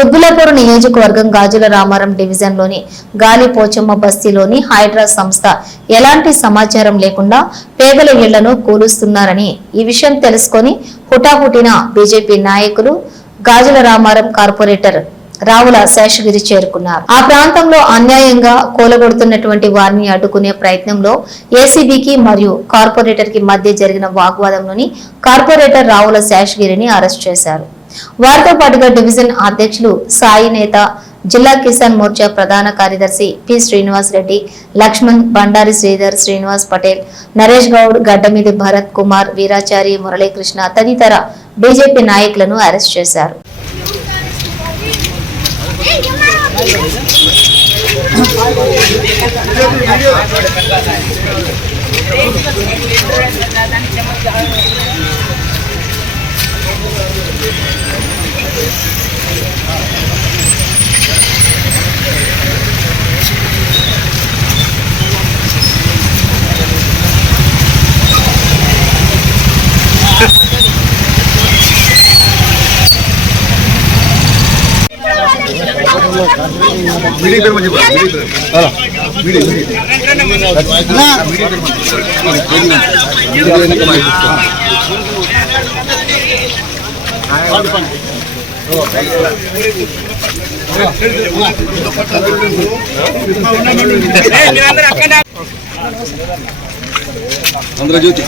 కుత్బుల్లాపూర్ నియోజకవర్గం గాజుల రామారం డివిజన్లోని గాలి పోచమ్మ బస్తీలోని హైడ్రా సంస్థ ఎలాంటి సమాచారం లేకుండా పేదల ఇళ్లను కూలుస్తున్నారని ఈ విషయం తెలుసుకొని హుటాహుటిన బీజేపీ నాయకులు గాజుల రామారం కార్పొరేటర్ రావుల శేషగిరి చేరుకున్నారు. ఆ ప్రాంతంలో అన్యాయంగా కూలగొడుతున్నటువంటి వారిని అడ్డుకునే ప్రయత్నంలో ఏసీబీకి మరియు కార్పొరేటర్ కి మధ్య జరిగిన వాగ్వాదంలోని కార్పొరేటర్ రావుల శేషగిరిని అరెస్ట్ చేశారు. వారితో పాటుగా డివిజన్ అధ్యక్షులు సాయి నేత, జిల్లా కిసాన్ మోర్చా ప్రధాన కార్యదర్శి పి శ్రీనివాస్ రెడ్డి, లక్ష్మణ్, బండారి శ్రీధర్, శ్రీనివాస్ పటేల్, నరేష్ గౌడ్, గడ్డమీది భరత్ కుమార్, వీరాచారి, మురళీకృష్ణ తదితర బీజేపీ నాయకులను అరెస్ట్ చేశారు. मीडिया में अंदर ज्योति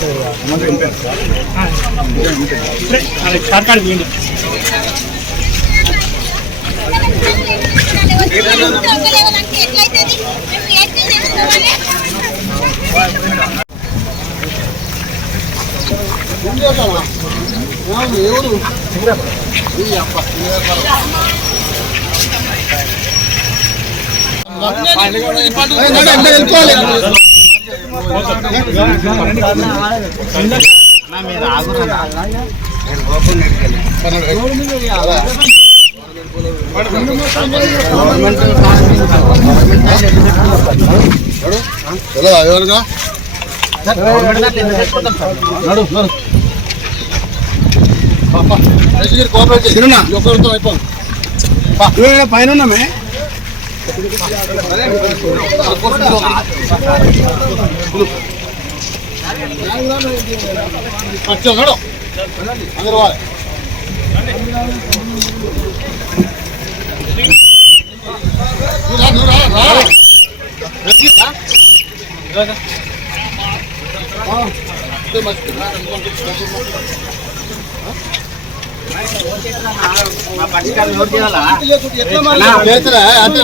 పైన చేస్తరా అంటే